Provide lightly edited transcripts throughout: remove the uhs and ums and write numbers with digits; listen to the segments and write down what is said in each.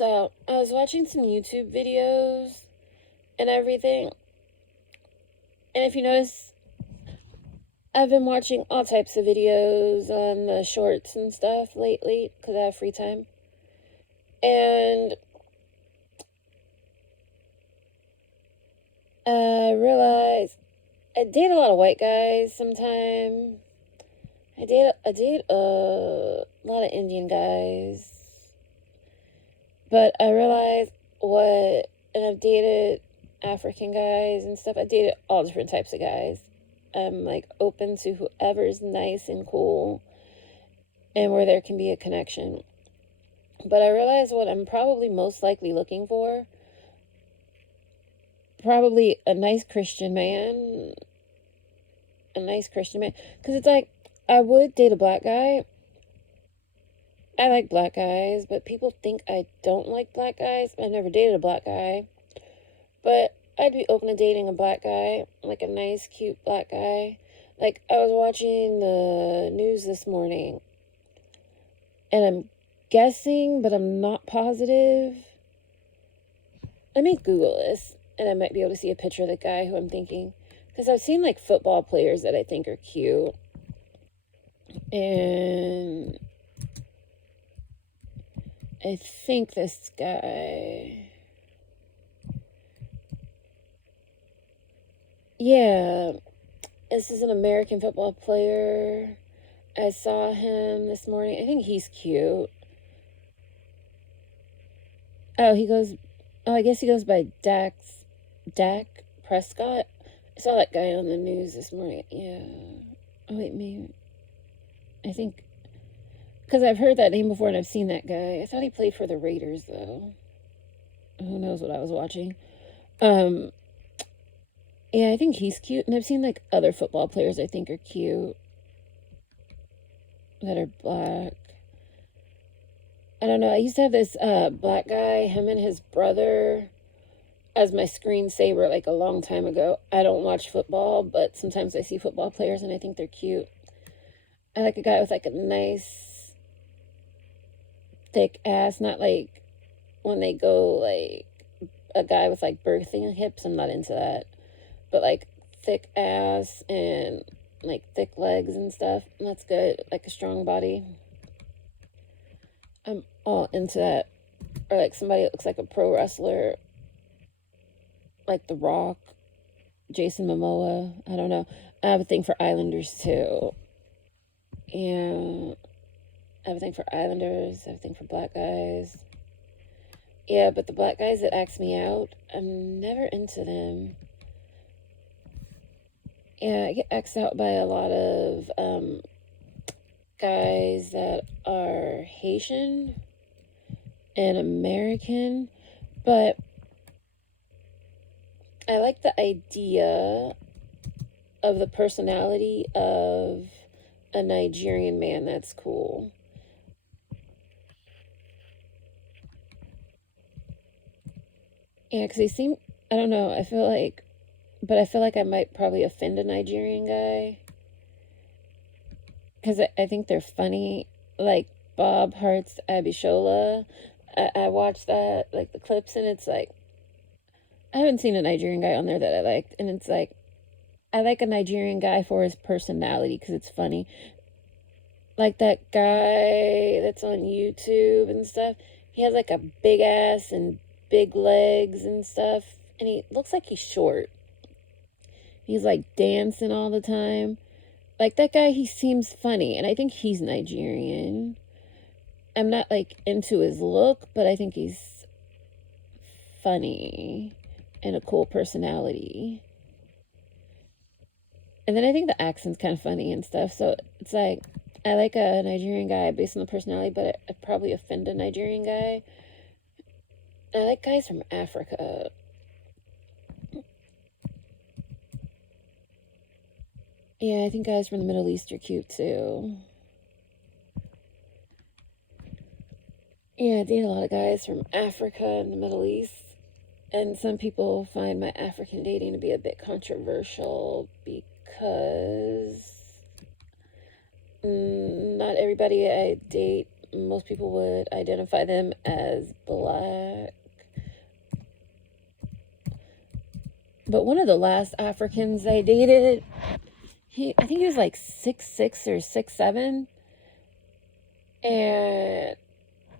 So, I was watching some YouTube videos and everything, and if you notice, I've been watching all types of videos on the shorts and stuff lately because I have free time. And I realized I date a lot of white guys sometimes. I date a lot of Indian guys. But I realized and I've dated African guys and stuff. I dated all different types of guys. I'm like open to whoever's nice and cool and where there can be a connection. But I realized what I'm probably most likely looking for, probably a nice Christian man. A nice Christian man. Because it's like, I would date a black guy. I like black guys, but people think I don't like black guys. I never dated a black guy. But I'd be open to dating a black guy, like a nice, cute black guy. Like, I was watching the news this morning, and I'm guessing, but I'm not positive. Let me Google this, and I might be able to see a picture of the guy who I'm thinking. Because I've seen, like, football players that I think are cute. And I think this guy... Yeah, this is an American football player. I saw him this morning. I think he's cute. Oh, I guess he goes by Dak Prescott. I saw that guy on the news this morning. Yeah. Oh, wait, maybe. I think. Because I've heard that name before and I've seen that guy. I thought he played for the Raiders, though. Who knows what I was watching. Yeah, I think he's cute. And I've seen, like, other football players I think are cute that are black. I don't know. I used to have this black guy, him and his brother, as my screensaver like a long time ago. I don't watch football, but sometimes I see football players and I think they're cute. I like a guy with like a nice thick ass, not like when they go like a guy with like birthing hips. I'm not into that. But like thick ass and like thick legs and stuff. And that's good. Like a strong body. I'm all into that. Or like somebody that looks like a pro wrestler, like The Rock, Jason Momoa. I don't know. I have a thing for Islanders too. And I have a thing for Islanders. I have a thing for black guys. Yeah, but the black guys that ask me out, I'm never into them. Yeah, I get asked out by a lot of guys that are Haitian and American, but I like the idea of the personality of a Nigerian man. That's cool. Yeah, because they seem, I don't know, but I feel like I might probably offend a Nigerian guy. Because I think they're funny. Like Bob Hart's Abishola. I watched that, like the clips, and it's like, I haven't seen a Nigerian guy on there that I liked. And it's like, I like a Nigerian guy for his personality because it's funny. Like that guy that's on YouTube and stuff. He has like a big ass and big legs and stuff. And he looks like he's short. He's like dancing all the time. Like that guy, he seems funny. And I think he's Nigerian. I'm not like into his look, but I think he's funny and a cool personality. And then I think the accent's kind of funny and stuff. So it's like, I like a Nigerian guy based on the personality, but I'd probably offend a Nigerian guy. I like guys from Africa. Yeah, I think guys from the Middle East are cute too. Yeah, I date a lot of guys from Africa and the Middle East. And some people find my African dating to be a bit controversial because not everybody I date most people would identify them as black. But one of the last Africans I dated, I think he was like 6'6" or 6'7", and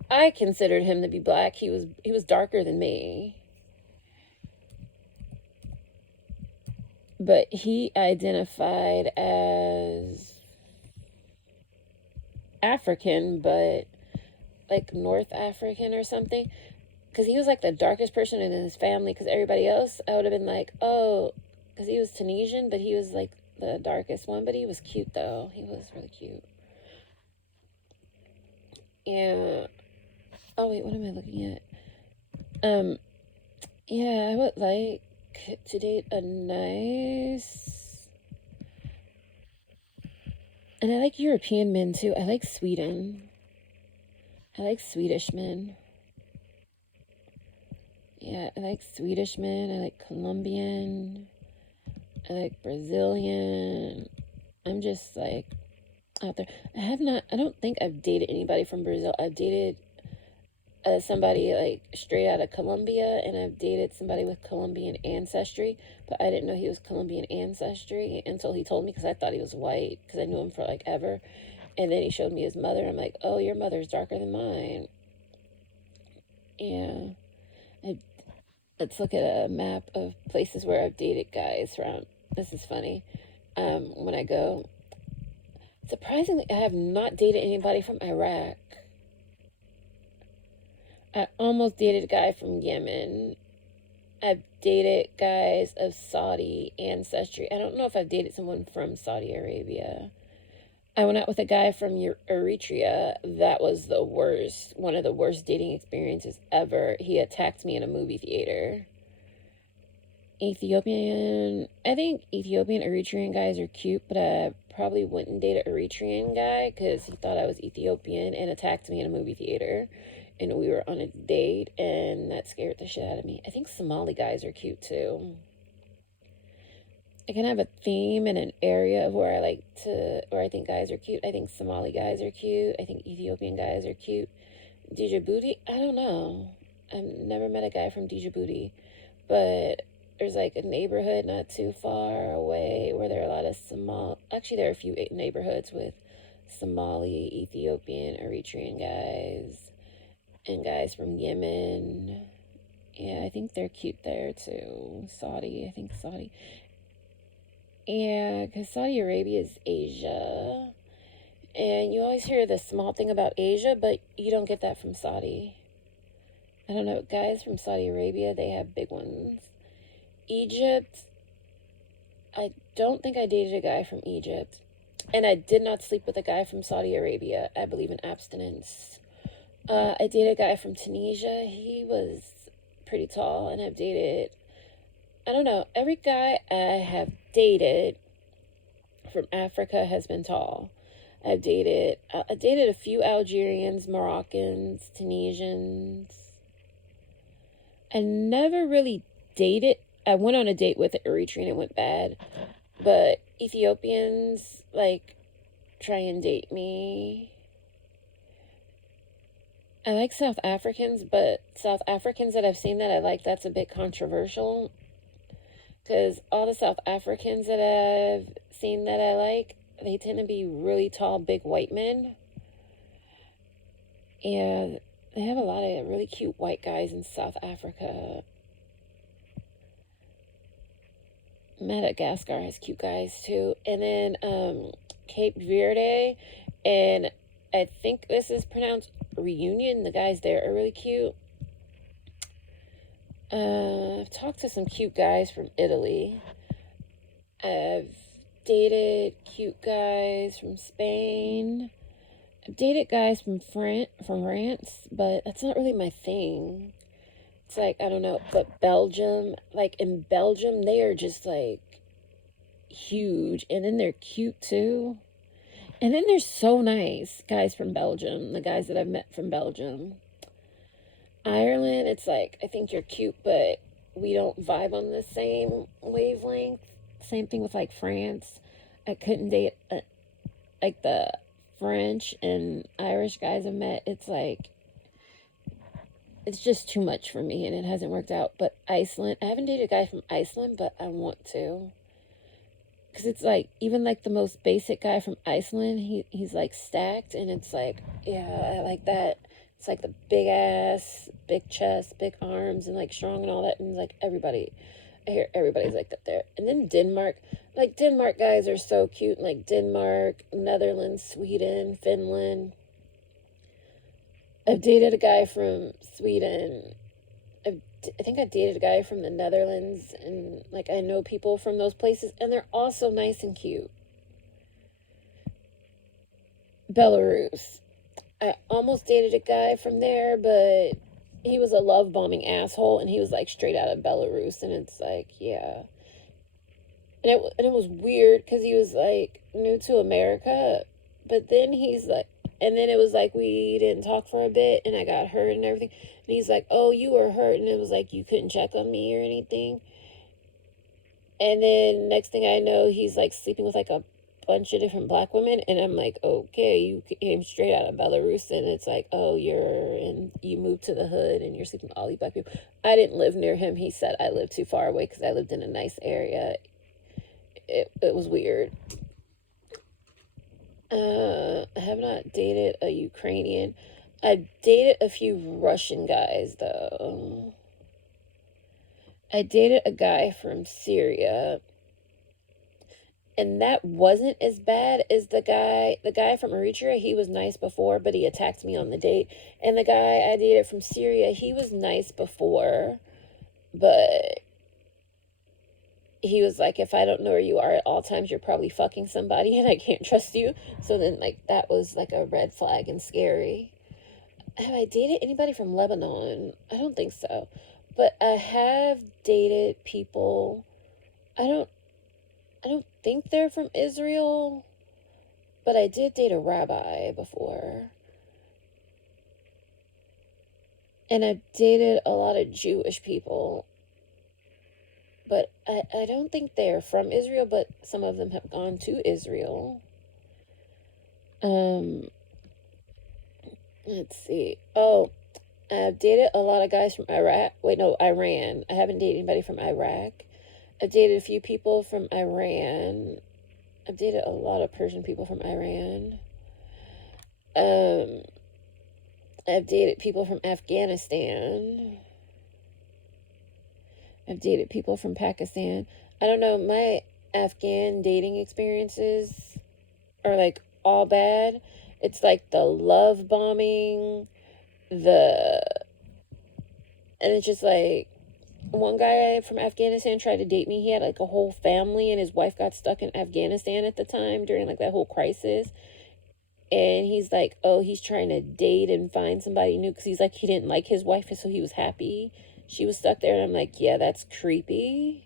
I considered him to be black. He was darker than me, but he identified as African, but like North African or something, because he was like the darkest person in his family. Because everybody else, I would have been like, oh, because he was Tunisian, but he was like the darkest one. But he was cute though. He was really cute. Yeah. Oh wait, what am I looking at? Yeah, I would like to date a nice, and I like European men too. I like Sweden. I like Swedish men. Yeah, I like Swedish men. I like Colombian. I like Brazilian. I'm just like out there. I don't think I've dated anybody from Brazil. I've dated somebody like straight out of Colombia, and I've dated somebody with Colombian ancestry, but I didn't know he was Colombian ancestry until he told me, because I thought he was white, because I knew him for like ever. And then he showed me his mother, and I'm like, oh, your mother's darker than mine. Yeah. Let's look at a map of places where I've dated guys from. This is funny. When I go, surprisingly, I have not dated anybody from Iraq. I almost dated a guy from Yemen. I've dated guys of Saudi ancestry. I don't know if I've dated someone from Saudi Arabia. I went out with a guy from Eritrea. That was the worst, one of the worst dating experiences ever. He attacked me in a movie theater. I think Ethiopian Eritrean guys are cute, but I probably wouldn't date an Eritrean guy because he thought I was Ethiopian and attacked me in a movie theater. And we were on a date, and that scared the shit out of me. I think Somali guys are cute too. I can have a theme and an area of where I think guys are cute. I think Somali guys are cute. I think Ethiopian guys are cute. Djibouti, I don't know. I've never met a guy from Djibouti, but there's like a neighborhood not too far away where there are a lot of actually there are a few neighborhoods with Somali, Ethiopian, Eritrean guys, and guys from Yemen. Yeah, I think they're cute there too. I think Saudi. Yeah, because Saudi Arabia is Asia. And you always hear the small thing about Asia, but you don't get that from Saudi. I don't know, guys from Saudi Arabia, they have big ones. Egypt, I don't think I dated a guy from Egypt. And I did not sleep with a guy from Saudi Arabia. I believe in abstinence. I dated a guy from Tunisia. He was pretty tall, and I've dated, I don't know, every guy I have dated from Africa has been tall. I dated a few Algerians, Moroccans, Tunisians. I never really dated. I went on a date with an Eritrean and it went bad. But Ethiopians, like, try and date me. I like South Africans, but South Africans that I've seen that I like, that's a bit controversial. Because all the South Africans that I've seen that I like, they tend to be really tall, big white men. And they have a lot of really cute white guys in South Africa. Madagascar has cute guys too. And then Cape Verde, and I think this is pronounced Reunion. The guys there are really cute. I've talked to some cute guys from Italy. I've dated cute guys from Spain. I've dated guys from France, but that's not really my thing. It's like, I don't know, but Belgium, like in Belgium, they are just like huge, and then they're cute too. And then they're so nice, guys from Belgium, the guys that I've met from Belgium. Ireland, it's like, I think you're cute, but we don't vibe on the same wavelength. Same thing with like France. I couldn't date like the French and Irish guys I've met, it's like, it's just too much for me and it hasn't worked out. But Iceland, I haven't dated a guy from Iceland, but I want to. Because it's like, even like the most basic guy from Iceland, he's like stacked, and it's like, yeah, I like that. It's like the big ass, big chest, big arms, and like strong and all that. And like everybody, I hear everybody's like that there. And then Denmark, like Denmark guys are so cute. Like Denmark, Netherlands, Sweden, Finland. I've dated a guy from Sweden. I think I dated a guy from the Netherlands, and like I know people from those places, and they're also nice and cute. Belarus. I almost dated a guy from there, but he was a love bombing asshole, and he was like straight out of Belarus, and it's like, yeah. And it was weird because he was like new to America, but then he's like, and then it was like we didn't talk for a bit, and I got hurt and everything. And he's like, "Oh, you were hurt," and it was like you couldn't check on me or anything. And then next thing I know, he's like sleeping with like a bunch of different black women, and I'm like, okay, you came straight out of Belarus, and it's like, oh, you moved to the hood, and you're sleeping with all these black people. I didn't live near him. He said I lived too far away because I lived in a nice area. It was weird. I have not dated a Ukrainian. I dated a few Russian guys though. I dated a guy from Syria, and that wasn't as bad as the guy from Eritrea. He was nice before, but he attacked me on the date. And the guy I dated from Syria, he was nice before, but he was like, if I don't know where you are at all times, you're probably fucking somebody and I can't trust you. So then like that was like a red flag and scary. Have I dated anybody from Lebanon? I don't think so. But I have dated people. I don't I don't think they're from Israel, but I did date a rabbi before. And I've dated a lot of Jewish people. But I don't think they're from Israel, but some of them have gone to Israel. Um, let's see. Oh, I've dated a lot of guys from Iraq. Wait, no, Iran. I haven't dated anybody from Iraq. I've dated a few people from Iran. I've dated a lot of Persian people from Iran. Um, I've dated people from Afghanistan. I've dated people from Pakistan. I don't know, my Afghan dating experiences are like all bad. It's like the love bombing, the and it's just like one guy from Afghanistan tried to date me. He had like a whole family, and his wife got stuck in Afghanistan at the time during like that whole crisis. And he's like, oh, he's trying to date and find somebody new because he's like, he didn't like his wife, and so he was happy she was stuck there. And I'm like, yeah, that's creepy.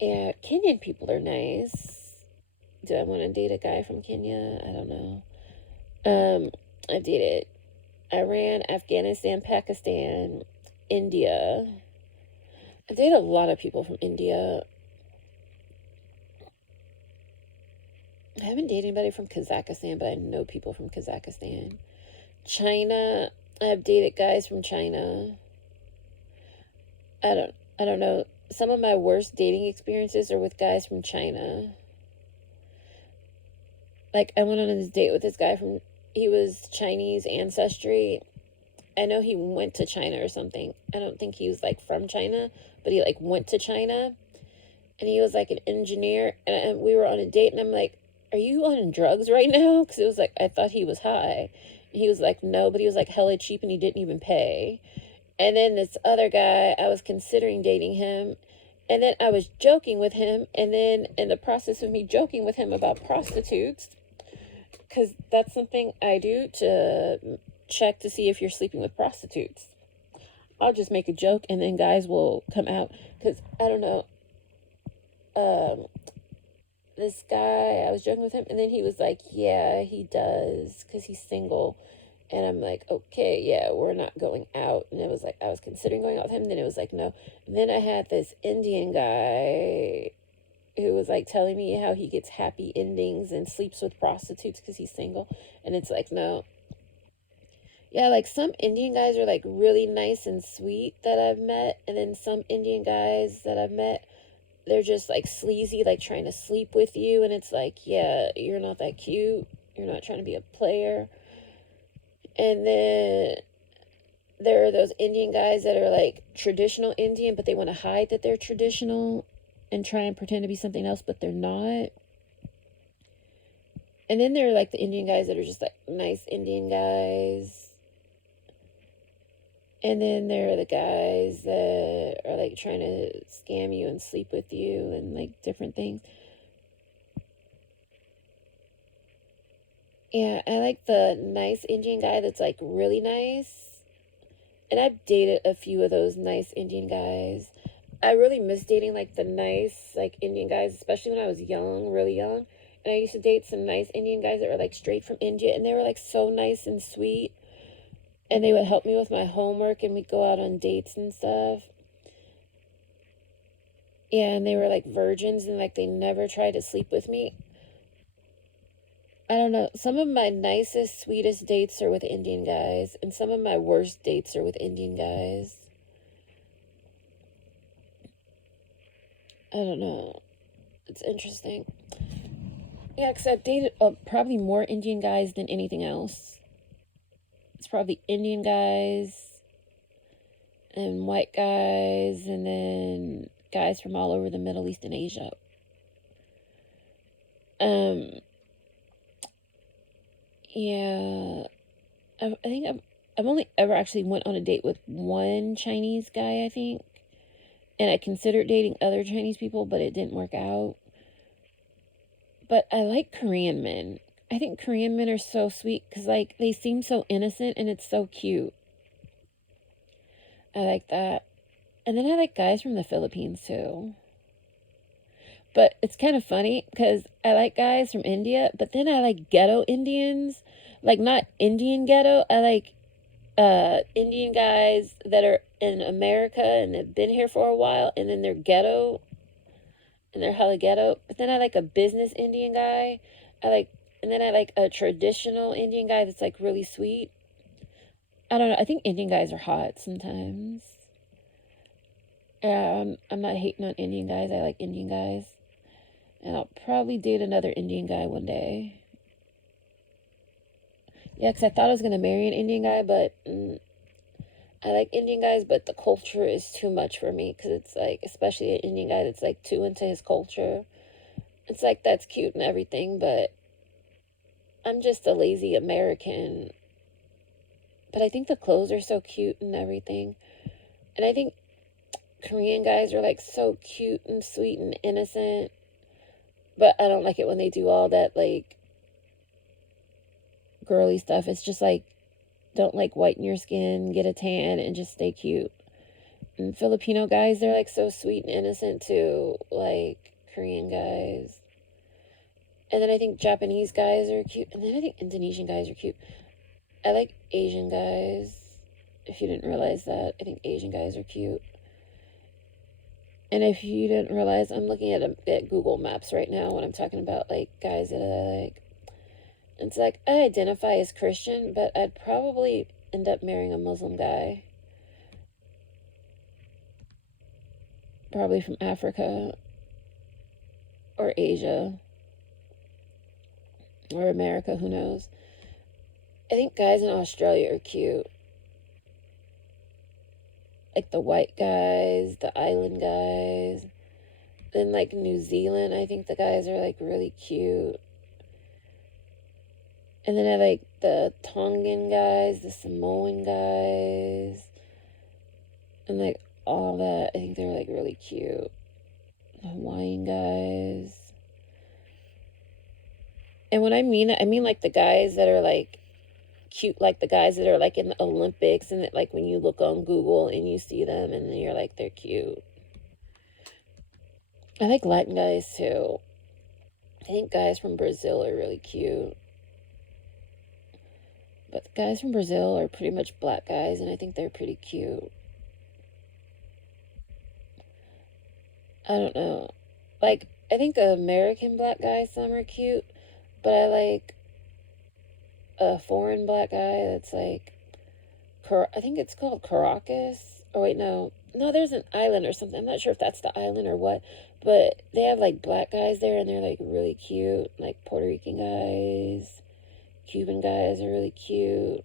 Yeah, Kenyan people are nice. Do I want to date a guy from Kenya? I don't know. I've dated Iran, Afghanistan, Pakistan, India. I've dated a lot of people from India. I haven't dated anybody from Kazakhstan, but I know people from Kazakhstan. China, I've dated guys from China. I don't know. Some of my worst dating experiences are with guys from China. Like I went on this date with this guy from he was Chinese ancestry. I know he went to China or something. I don't think he was like from China, but he like went to China, and he was like an engineer, and we were on a date, and I'm like, are you on drugs right now? Because it was like I thought he was high. And he was like, no, but he was like hella cheap, and he didn't even pay. And then this other guy, I was considering dating him, and then I was joking with him, and then in the process of me joking with him about prostitutes, because that's something I do to check to see if you're sleeping with prostitutes. I'll just make a joke, and then guys will come out, because I don't know. Um, this guy, I was joking with him, and then he was like, yeah, he does, because he's single. And I'm like, okay, yeah, we're not going out. And it was like, I was considering going out with him. Then it was like, no. And then I had this Indian guy who was like telling me how he gets happy endings and sleeps with prostitutes because he's single. And it's like, no. Yeah, like some Indian guys are like really nice and sweet that I've met. And then some Indian guys that I've met, they're just like sleazy, like trying to sleep with you. And it's like, yeah, you're not that cute. You're not trying to be a player. And then there are those Indian guys that are like traditional Indian, but they want to hide that they're traditional and try and pretend to be something else, but they're not. And then there are like the Indian guys that are just like nice Indian guys. And then there are the guys that are like trying to scam you and sleep with you and like different things. Yeah, I like the nice Indian guy that's like really nice. And I've dated a few of those nice Indian guys. I really miss dating like the nice like Indian guys, especially when I was young, really young. And I used to date some nice Indian guys that were like straight from India, and they were like so nice and sweet. And they would help me with my homework, and we'd go out on dates and stuff. Yeah, and they were like virgins, and like they never tried to sleep with me. I don't know. Some of my nicest, sweetest dates are with Indian guys, and some of my worst dates are with Indian guys. I don't know. It's interesting. Yeah, because I've dated probably more Indian guys than anything else. It's probably Indian guys and white guys, and then guys from all over the Middle East and Asia. Yeah, I think I've only ever actually went on a date with one Chinese guy, I think, and I considered dating other Chinese people, but it didn't work out. But I like Korean men. I think Korean men are so sweet because like they seem so innocent and it's so cute. I like that. And then I like guys from the Philippines too. But it's kind of funny because I like guys from India, but then I like ghetto Indians. Like not Indian ghetto. I like Indian guys that are in America and have been here for a while, and then they're ghetto and they're hella ghetto. But then I like a business Indian guy. I like and then I like a traditional Indian guy that's like really sweet. I don't know. I think Indian guys are hot sometimes. I'm not hating on Indian guys. I like Indian guys. And I'll probably date another Indian guy one day. Yeah, because I thought I was going to marry an Indian guy, but I like Indian guys, but the culture is too much for me. Because it's like, especially an Indian guy that's like too into his culture. It's like, that's cute and everything, but I'm just a lazy American. But I think the clothes are so cute and everything. And I think Korean guys are like so cute and sweet and innocent. But I don't like it when they do all that like girly stuff. It's just like, don't like whiten your skin, get a tan, and just stay cute. And Filipino guys, they're like so sweet and innocent too, like Korean guys. And then I think Japanese guys are cute. And then I think Indonesian guys are cute. I like Asian guys. If you didn't realize that, I think Asian guys are cute. And if you didn't realize, I'm looking at Google Maps right now when I'm talking about like guys that I like. It's like I identify as Christian, but I'd probably end up marrying a Muslim guy. Probably from Africa or Asia or America, who knows. I think guys in Australia are cute. Like the white guys, the island guys. Then like New Zealand, I think the guys are like really cute. And then I like the Tongan guys, the Samoan guys, and like all that. I think they're like really cute. The Hawaiian guys. And when I mean that, I mean like the guys that are like cute, like the guys that are like in the Olympics, and that like when you look on Google and you see them and you're like, they're cute. I like Latin guys too. I think guys from Brazil are really cute. But the guys from Brazil are pretty much black guys, and I think they're pretty cute. I don't know. Like, I think American black guys, some are cute, but I like a foreign black guy that's like, I think it's called Caracas. Oh, wait, no. No, there's an island or something. I'm not sure if that's the island or what, but they have like black guys there and they're like really cute. Like Puerto Rican guys, Cuban guys are really cute,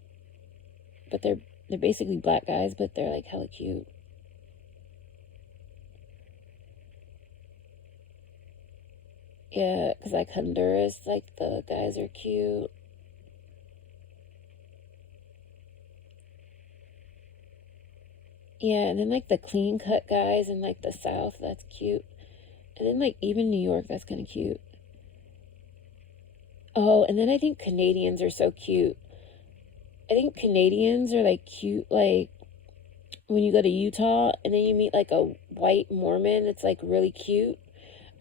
but they're basically black guys, but they're like hella cute. Yeah, because like Honduras, like the guys are cute. Yeah, and then like the clean cut guys in like the South, that's cute. And then like even New York, that's kind of cute. Oh, and then I think Canadians are so cute. I think Canadians are like cute, like when you go to Utah and then you meet like a white Mormon, it's like really cute.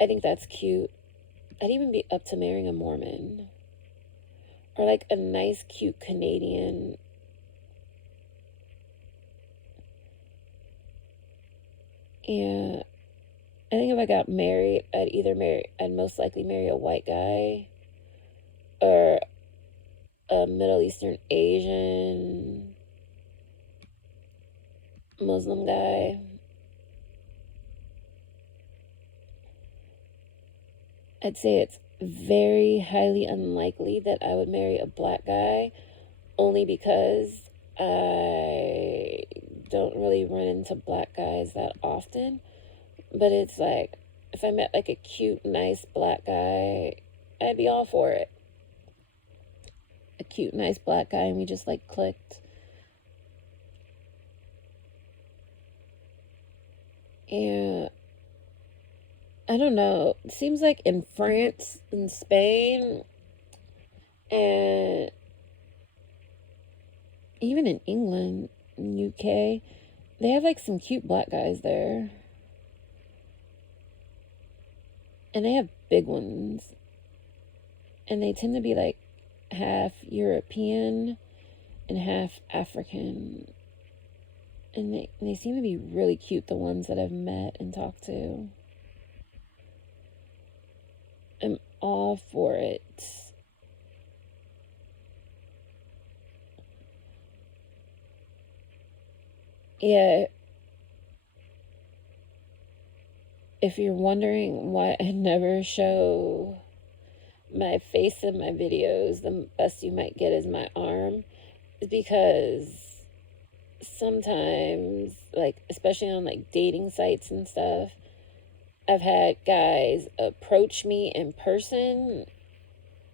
I think that's cute. I'd even be up to marrying a Mormon or like a nice, cute Canadian. Yeah, I think if I got married, I'd most likely marry a white guy or a Middle Eastern Asian Muslim guy. I'd say it's very highly unlikely that I would marry a black guy only because I don't really run into black guys that often. But it's like, if I met like a cute, nice black guy, I'd be all for it. A cute, nice black guy, and we just like clicked. And I don't know. It seems like in France and Spain and even in England and UK, they have like some cute black guys there. And they have big ones. And they tend to be like half European and half African. And they seem to be really cute, the ones that I've met and talked to. I'm all for it. Yeah, if you're wondering why I never show my face in my videos, the best you might get is my arm, is because sometimes, like, especially on like dating sites and stuff, I've had guys approach me in person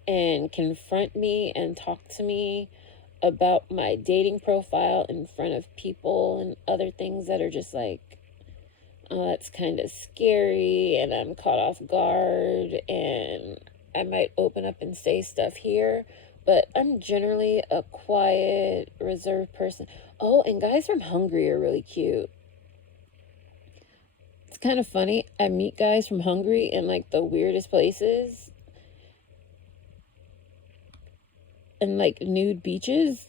and confront me and talk to me about my dating profile in front of people and other things that are just like, oh, that's kind of scary and I'm caught off guard and I might open up and say stuff here, but I'm generally a quiet, reserved person. Oh, and guys from Hungary are really cute. It's kind of funny. I meet guys from Hungary in like the weirdest places and like nude beaches.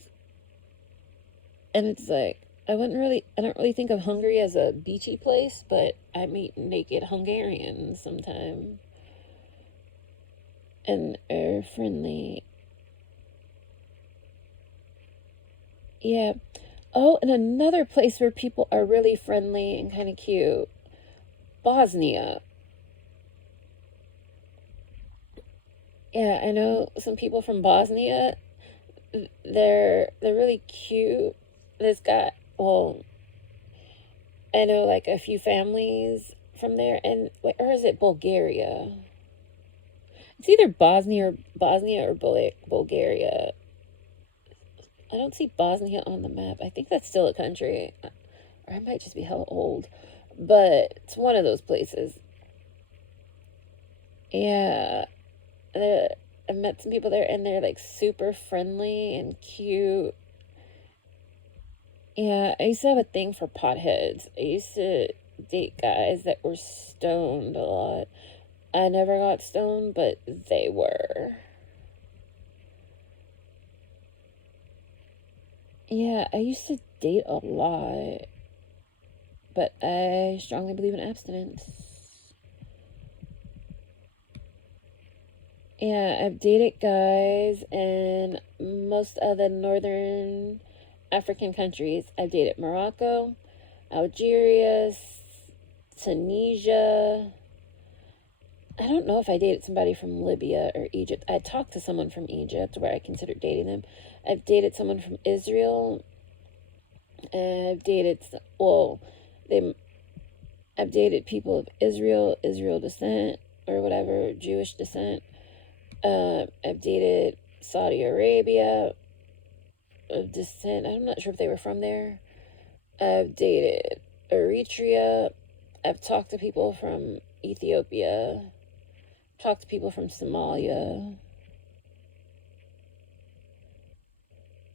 And it's like, I don't really think of Hungary as a beachy place, but I meet naked Hungarians sometimes. And are friendly. Yeah. Oh, and another place where people are really friendly and kind of cute, Bosnia. Yeah, I know some people from Bosnia. They're really cute. This guy, well, I know like a few families from there, and wait, or is it Bulgaria? It's either Bosnia or Bulgaria. I don't see Bosnia on the map. I think that's still a country, or I might just be hella old, but it's one of those places. Yeah, I met some people there, and they're like super friendly and cute. Yeah, I used to have a thing for potheads. I used to date guys that were stoned a lot. I never got stoned, but they were. Yeah, I used to date a lot, but I strongly believe in abstinence. Yeah, I've dated guys in most of the northern African countries. I've dated Morocco, Algeria, Tunisia. I don't know if I dated somebody from Libya or Egypt. I talked to someone from Egypt where I considered dating them. I've dated someone from Israel. I've dated, well, they, I've dated people of Israel descent, or whatever, Jewish descent. I've dated Saudi Arabia of descent. I'm not sure if they were from there. I've dated Eritrea. I've talked to people from Ethiopia. Talked to people from Somalia.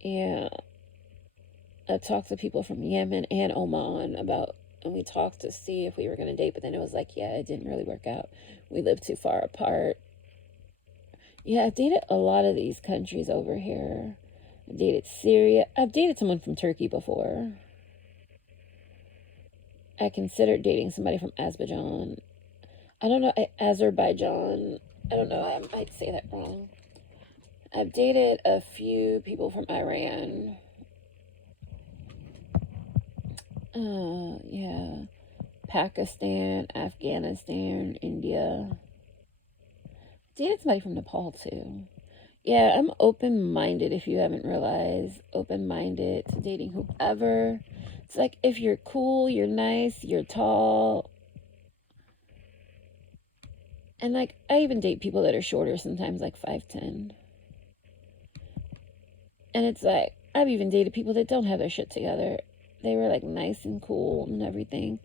Yeah. I've talked to people from Yemen and Oman about, and we talked to see if we were going to date, but then it was like, yeah, it didn't really work out. We lived too far apart. Yeah, I've dated a lot of these countries over here. I've dated Syria. I've dated someone from Turkey before. I considered dating somebody from Azerbaijan. I don't know, Azerbaijan. I don't know, I might say that wrong. I've dated a few people from Iran. Yeah. Pakistan, Afghanistan, India. Dated somebody from Nepal too. Yeah, I'm open minded if you haven't realized. Open minded to dating whoever. It's like if you're cool, you're nice, you're tall. And like I even date people that are shorter sometimes, like 5'10". And it's like I've even dated people that don't have their shit together. They were like nice and cool and everything.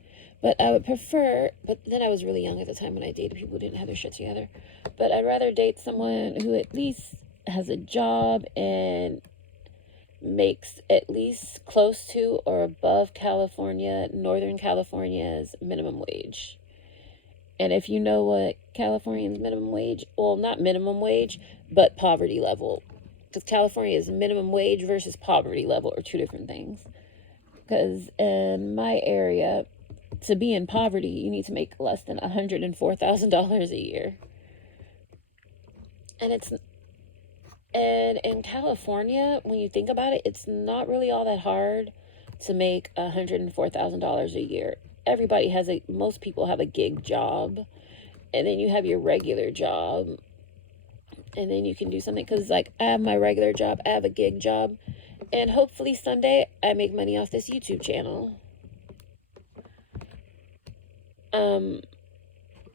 But I would prefer, but then I was really young at the time when I dated people who didn't have their shit together. But I'd rather date someone who at least has a job and makes at least close to or above Northern California's minimum wage. And if you know what California's minimum wage, well, not minimum wage, but poverty level. Because California's minimum wage versus poverty level are two different things. Because in my area, to be in poverty, you need to make less than $104,000 a year. And in California, when you think about it, it's not really all that hard to make $104,000 a year. Most people have a gig job, and then you have your regular job, and then you can do something. Because like I have my regular job, I have a gig job, and hopefully someday I make money off this YouTube channel.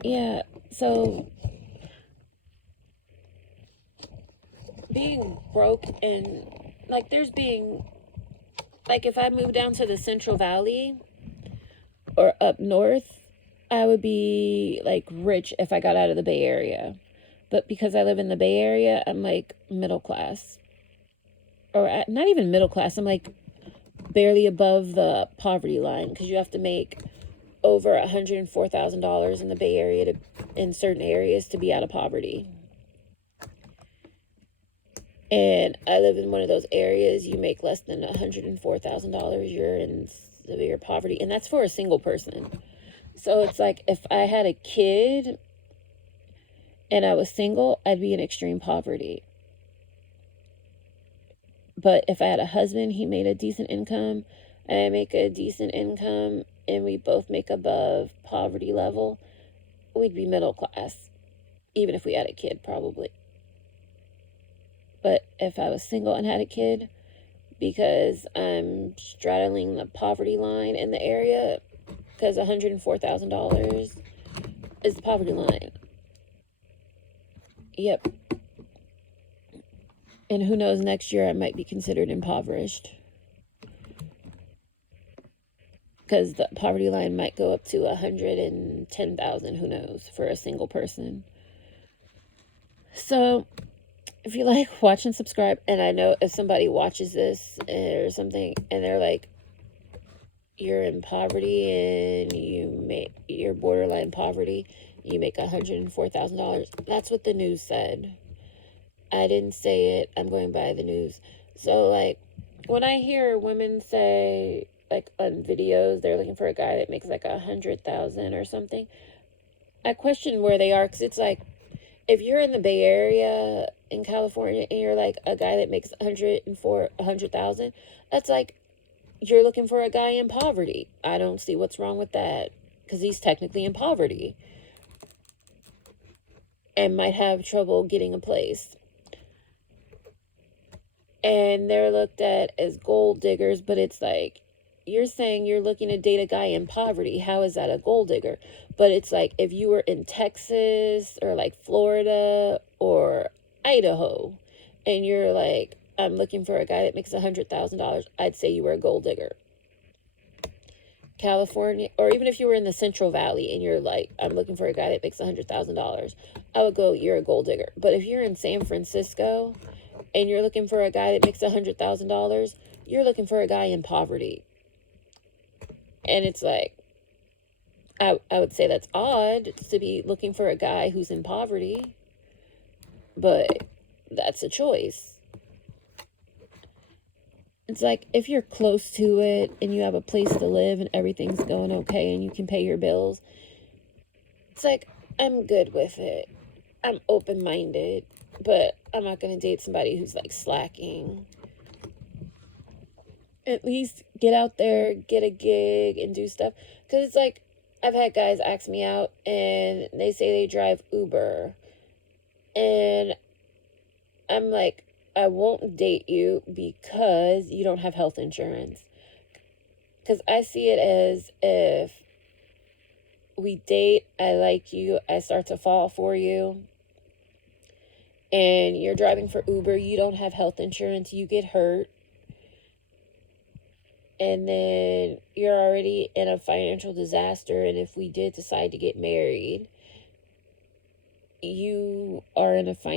Yeah, so being broke and like if I moved down to the Central Valley or up north, I would be like rich if I got out of the Bay Area. But because I live in the Bay Area, I'm like middle class. Or not even middle class, I'm like barely above the poverty line because you have to make over $104,000 in the Bay Area in certain areas to be out of poverty. And I live in one of those areas, you make less than $104,000, you're in severe poverty. And that's for a single person. So it's like if I had a kid and I was single, I'd be in extreme poverty. But if I had a husband, he made a decent income, I make a decent income, and we both make above poverty level, we'd be middle class. Even if we had a kid, probably. But if I was single and had a kid, because I'm straddling the poverty line in the area, because $104,000 is the poverty line. Yep. And who knows, next year I might be considered impoverished. Because the poverty line might go up to 110,000, who knows, for a single person. So if you like, watch and subscribe. And I know if somebody watches this or something and they're like, you're in poverty and you're borderline poverty, you make $104,000. That's what the news said. I didn't say it. I'm going by the news. So like when I hear women say like on videos they're looking for a guy that makes like 100,000 or something, I question where they are, because it's like if you're in the Bay Area in California and you're like a guy that makes 100,000, that's like you're looking for a guy in poverty. I don't see what's wrong with that because he's technically in poverty and might have trouble getting a place. And they're looked at as gold diggers, but it's like you're saying you're looking to date a guy in poverty. How is that a gold digger? But it's like if you were in Texas or like Florida or Idaho and you're like, I'm looking for a guy that makes $100,000, I'd say you were a gold digger. California, or even if you were in the Central Valley and you're like, I'm looking for a guy that makes $100,000, I would go, you're a gold digger. But if you're in San Francisco and you're looking for a guy that makes $100,000, you're looking for a guy in poverty. And it's like, I would say that's odd to be looking for a guy who's in poverty, but that's a choice. It's like if you're close to it and you have a place to live and everything's going okay and you can pay your bills, it's like, I'm good with it. I'm open-minded, but I'm not going to date somebody who's like slacking. At least get out there, get a gig, and do stuff. Because it's like, I've had guys ask me out and they say they drive Uber. And I'm like, I won't date you because you don't have health insurance. Because I see it as if we date, I like you, I start to fall for you, and you're driving for Uber, you don't have health insurance, you get hurt, and then you're already in a financial disaster. And if we did decide to get married, you are in a financial